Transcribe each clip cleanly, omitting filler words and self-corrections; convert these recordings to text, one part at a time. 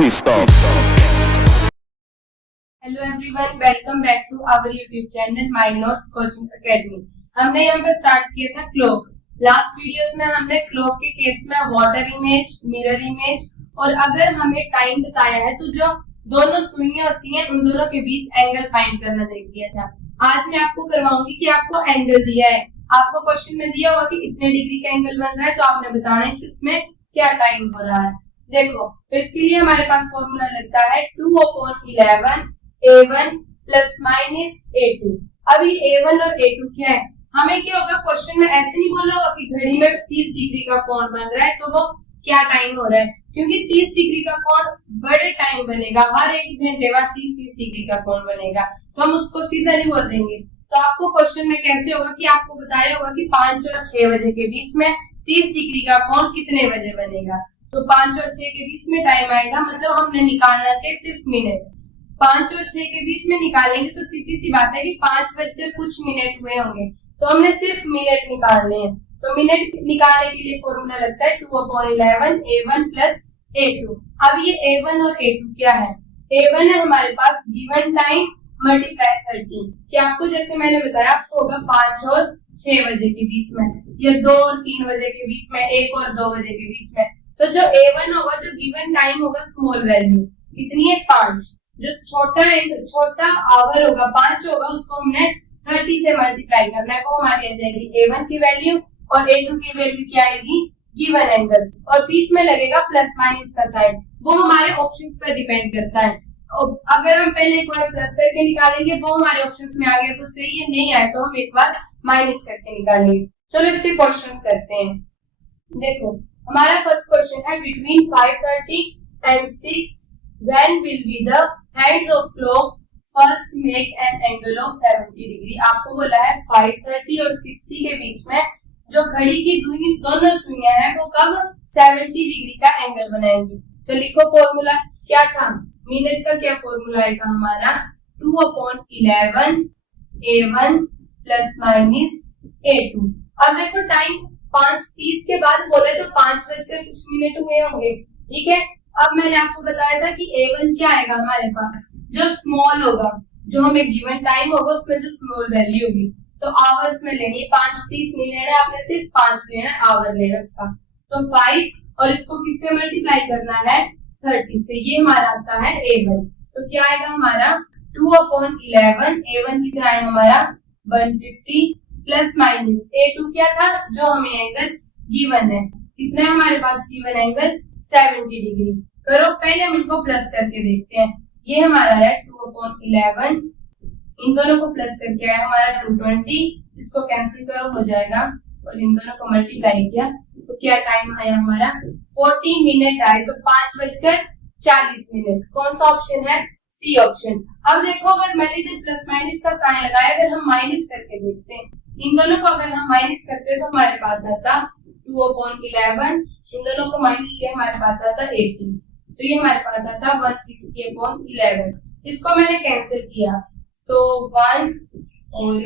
Please stop. Hello everyone, welcome back to our YouTube channel Mind Notes Coaching Academy. हमने यहाँ पे start किया था क्लॉक। लास्ट वीडियोस में हमने क्लॉक के केस में वाटर इमेज, मिरर इमेज और अगर हमें टाइम बताया है तो जो दोनों सुइयां होती हैं उन दोनों के बीच एंगल फाइंड करना देख दिया था। आज मैं आपको करवाऊंगी कि आपको एंगल दिया है, आपको क्वेश्चन में दिया होगा कि इतने डिग्री का एंगल बन रहा है, तो आपने बताना है कि उसमें क्या टाइम हो रहा है। देखो, तो इसके लिए हमारे पास फॉर्मूला लगता है 2/11 A1 प्लस माइनस A2। अभी A1 और A2 क्या है, हमें क्या होगा, क्वेश्चन में ऐसे नहीं बोला होगा कि घड़ी में 30 डिग्री का कोण बन रहा है तो वो क्या टाइम हो रहा है, क्योंकि 30 डिग्री का कोण बड़े टाइम बनेगा, हर एक घंटे बाद 30 डिग्री का कोण बनेगा, तो हम उसको सीधा नहीं बोल देंगे। तो आपको क्वेश्चन में कैसे होगा कि आपको बताया होगा कि 5 और 6 बजे के बीच में 30 डिग्री का कोण कितने बजे बनेगा, तो 5 और 6 के बीच में टाइम आएगा, मतलब हमने निकालना है सिर्फ मिनट। 5 और 6 के बीच में निकालेंगे तो सीधी सी बात है कि 5 बजकर कुछ मिनट हुए होंगे, तो हमने सिर्फ मिनट निकालने हैं। तो मिनट निकालने के लिए फॉर्मूला लगता है 2/11 A1 प्लस A2। अब ये A1 और A2 क्या है, A1 है हमारे पास गिवन टाइम मल्टीप्लाई 30, कि आपको जैसे मैंने बताया आपको होगा 5 और 6 बजे के बीच में, या 2 और 3 बजे के बीच में, 1 और 2 बजे के बीच में। तो जो A1 होगा, जो गिवन टाइम होगा स्मॉल वैल्यू कितनी है 5, जो छोटा आवर होगा 5 होगा, उसको हमने 30 से मल्टीप्लाई करना है, वो हमारी आ जाएगी A1 की वैल्यू, और A2 की वैल्यू क्या आएगी गिवन एंगल, और बीच में लगेगा प्लस माइनस का साइन, वो हमारे ऑप्शंस पर डिपेंड करता है। अगर हम पहले एक बार प्लस करके निकालेंगे वो हमारे ऑप्शंस में आ गया तो सही है, नहीं आए तो हम एक बार माइनस करके निकालेंगे। चलो इसके क्वेश्चंस करते हैं। देखो, हमारा फर्स्ट क्वेश्चन है between 5:30 and 6 when will be the hands of clock first make an angle of 70 degree. आपको बोला है 5:30 और 60 के बीच में जो घड़ी की दोनों सुइयां हैं वो कब 70 डिग्री का एंगल बनाएंगी। तो लिखो फॉर्मूला क्या था, मिनट का क्या फॉर्मूला आएगा हमारा 2/11 A1 प्लस माइनस A2। अब देखो टाइम 5:30 के बाद बोले तो 5 बजकर कुछ मिनट हुए होंगे, ठीक है। अब मैंने आपको बताया था कि A1 क्या आएगा हमारे पास, जो स्मॉल होगा, जो हमें गिवन टाइम होगा उसमें जो स्मॉल वैल्यू होगी, तो आवर्स में लेनी है, 5:30 नहीं लेना है आपने, सिर्फ 5 लेना है, आवर लेना है उसका। तो 5 और इसको किससे मल्टीप्लाई करना है 30 से, ये हमारा आता है A1। तो क्या आएगा हमारा 2/11 A1 कितना है हमारा 150 प्लस माइनस A2 क्या था, जो हमें एंगल गिवन है, कितना है हमारे पास गिवन एंगल 70 डिग्री। करो पहले हम इनको प्लस करके देखते हैं। ये हमारा है 2/11, इन दोनों को प्लस करके आया हमारा 220, इसको कैंसिल करो हो जाएगा, और इन दोनों को मल्टीप्लाई किया तो क्या टाइम आया हमारा 40 मिनट आए, तो 5:40 कौन सा ऑप्शन है, सी ऑप्शन। अब देखो, अगर मैंने इधर प्लस माइनस का साइन लगाया, अगर हम माइनस करके देखते हैं इन दोनों को, अगर हम माइनस करते हैं तो हमारे पास आता 2/11, इन दोनों को माइनस किया हमारे पास आता 80, तो ये हमारे पास आता 160/11। इसको मैंने कैंसिल किया तो 1 और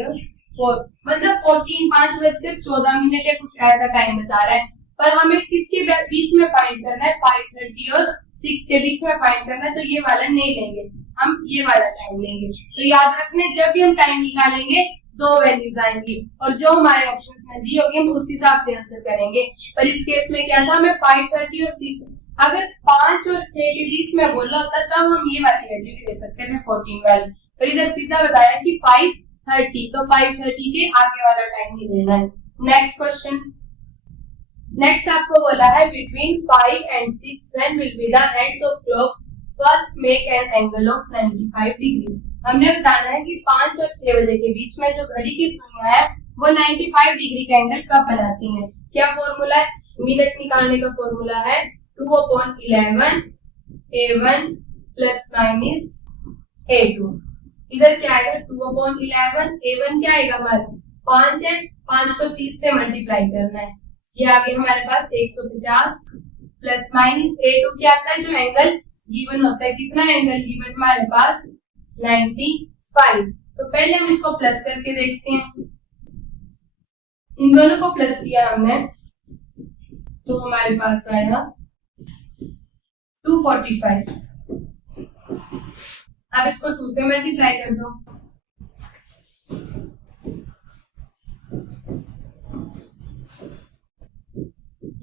4, मतलब 5:14 या कुछ ऐसा टाइम बता रहा है, पर हमें किसके बीच में फाइंड करना है 5:30 और 6 के बीच में फाइंड करना है, तो ये वाला नहीं लेंगे, हम ये वाला टाइम लेंगे। तो याद रखने, जब भी हम टाइम निकालेंगे दो वैल्यूज आएंगी, और जो हमारे ऑप्शंस में दी होगी हम उस हिसाब से आंसर करेंगे। पर इस केस में क्या था, हमें 5:30 और 6, अगर 5 और 6 के बीच में बोला होता तब हम ये वाली वैल्यू भी दे सकते थे 14 वाली, पर इधर सीधा बताया कि 5:30, तो 5:30 के आगे वाला टाइम ही लेना है। नेक्स्ट क्वेश्चन, नेक्स्ट आपको बोला है between 5 and 6 when will be the hands of clock first make an angle of 95 degree. हमने बताना है कि 5 और 6 बजे के बीच में जो घड़ी की सुइयां है वो 95 डिग्री का एंगल कब बनाती हैं। क्या फॉर्मूला है, मिनट निकालने का फॉर्मूला है 2/11 A1 प्लस माइनस A2। इधर क्या आएगा 2/11 A1 क्या आएगा हमारा 5 है, 5 को 30 से मल्टीप्लाई करना है, ये आगे हमारे पास 150 प्लस माइनस A2 क्या आता है, जो एंगल गिवन होता है, कितना एंगल गिवन हमारे पास 95। तो पहले हम इसको प्लस करके देखते हैं, इन दोनों को प्लस किया हमने तो हमारे पास आएगा 245। अब इसको 2 से मल्टीप्लाई कर दो,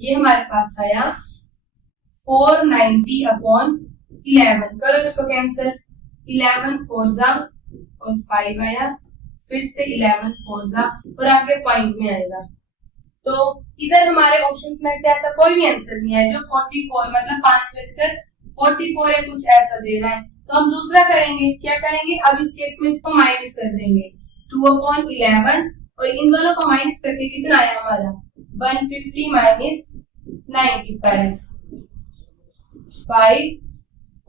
ये हमारे पास आया 490/11। करो इसको कैंसिल, 11 4 और 5 आया, फिर से 11 4 और आगे पॉइंट में आएगा। तो इधर हमारे ऑप्शंस में से ऐसा कोई भी आंसर नहीं है जो 44 मतलब 5:44 या कुछ ऐसा दे रहा है। तो हम दूसरा करेंगे, क्या करेंगे, अब इस केस में इसको माइनस कर देंगे, 2/11 और इन दोनों को माइनस करके कितना आया हमारा 150 माइनस 95 5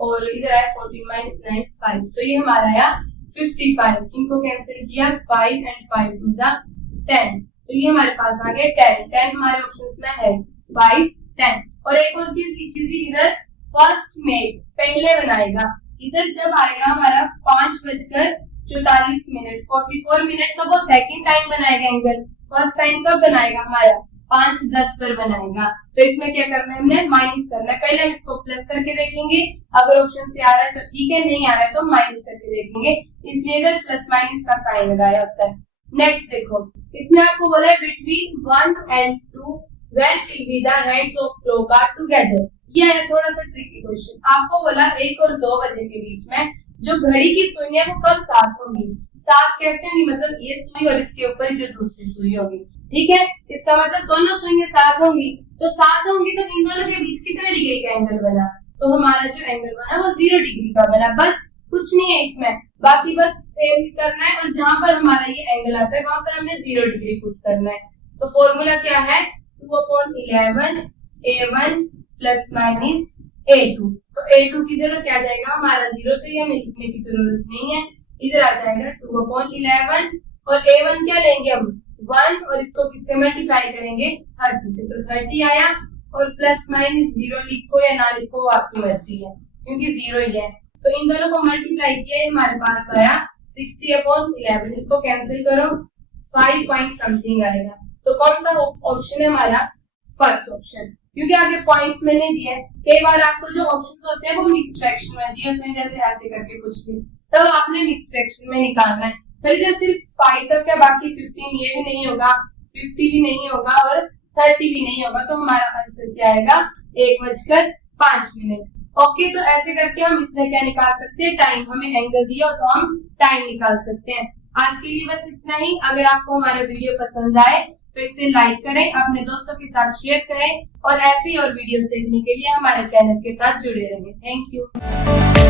और इधर आया 14 माइनस 9 5। तो ये हमारा आया 55। इनको कैंसिल किया, 5 and 5 2 10। तो ये हमारे पास आ गया 10 हमारे ऑप्शंस में है 5 10। और एक और चीज लिखी थी इधर, फर्स्ट में पहले बनाएगा। इधर जब आएगा हमारा 5:44 44 मिनट तो वो सेकंड टाइम बनाएगा एंगल, फर्स्ट टाइम कब बनाएगा हमारा 5:10 पर बनाएगा। तो इसमें क्या करना है, हमने माइनस करना है। पहले हम इसको प्लस करके देखेंगे, अगर ऑप्शन से आ रहा है तो ठीक है, नहीं आ रहा है तो माइनस करके देखेंगे, इसलिए इधर प्लस माइनस का साइन लगाया होता है। नेक्स्ट देखो, इसमें आपको बोला है between 1 and 2 when will be the hands of clock are together। ये है थोड़ा सा ट्रिकी क्वेश्चन। आपको बोला 1 और 2 बजे के बीच में जो घड़ी की सुई है वो कब साथ होंगी। साथ कैसे होंगी, मतलब ये सुई और इसके ऊपर जो दूसरी सुई होगी, ठीक है, इसका मतलब दोनों सुइयां साथ होंगी। तो साथ होंगी तो इन दोनों के बीच कितने डिग्री का एंगल बना, तो हमारा जो एंगल बना वो 0 डिग्री का बना। बस कुछ नहीं है इसमें, बाकी बस सेम करना है और जहां पर हमारा ये एंगल आता है वहां पर हमने 0 डिग्री पुट करना है। तो फॉर्मूला क्या है, 2/11 A1 प्लस माइनस A2। तो A2 की जगह क्या जाएगा हमारा 0, तो ये हमें लिखने की जरूरत नहीं है, इधर आ जाएगा 2/11 और A1 क्या लेंगे हम 1 और इसको किससे मल्टीप्लाई करेंगे 30 से, तो 30 आया। और प्लस माइनस 0 लिखो या ना लिखो वो आपकी मर्जी है, क्योंकि 0 ही है। तो इन दोनों को मल्टीप्लाई किया, हमारे पास आया 60/11। इसको कैंसिल करो, 5 पॉइंट समथिंग आएगा। तो कौन सा ऑप्शन है हमारा, फर्स्ट ऑप्शन, क्योंकि आगे पॉइंट्स में नहीं दिया है। कई बार आपको जो ऑप्शंस होते हैं वो मिक्स फ्रैक्शन में दिए होते हैं, जैसे ऐसे करके कुछ भी, तब आपने मिक्स फ्रैक्शन में निकालना है। फिर इधर सिर्फ 5 तक है, बाकी 15 ये भी नहीं होगा, 50 भी नहीं होगा और 30 भी नहीं होगा। तो हमारा आंसर क्या आएगा 1:05। ओके, तो ऐसे करके हम इसमें क्या निकाल सकते हैं, टाइम। हमें एंगल दिया तो हम टाइम निकाल सकते हैं। आज के लिए बस इतना ही। अगर आपको हमारा वीडियो पसंद आए तो इसे लाइक करें, अपने दोस्तों के साथ शेयर करें और ऐसे ही और वीडियोस देखने के लिए हमारे चैनल के साथ जुड़े रहें। Thank you.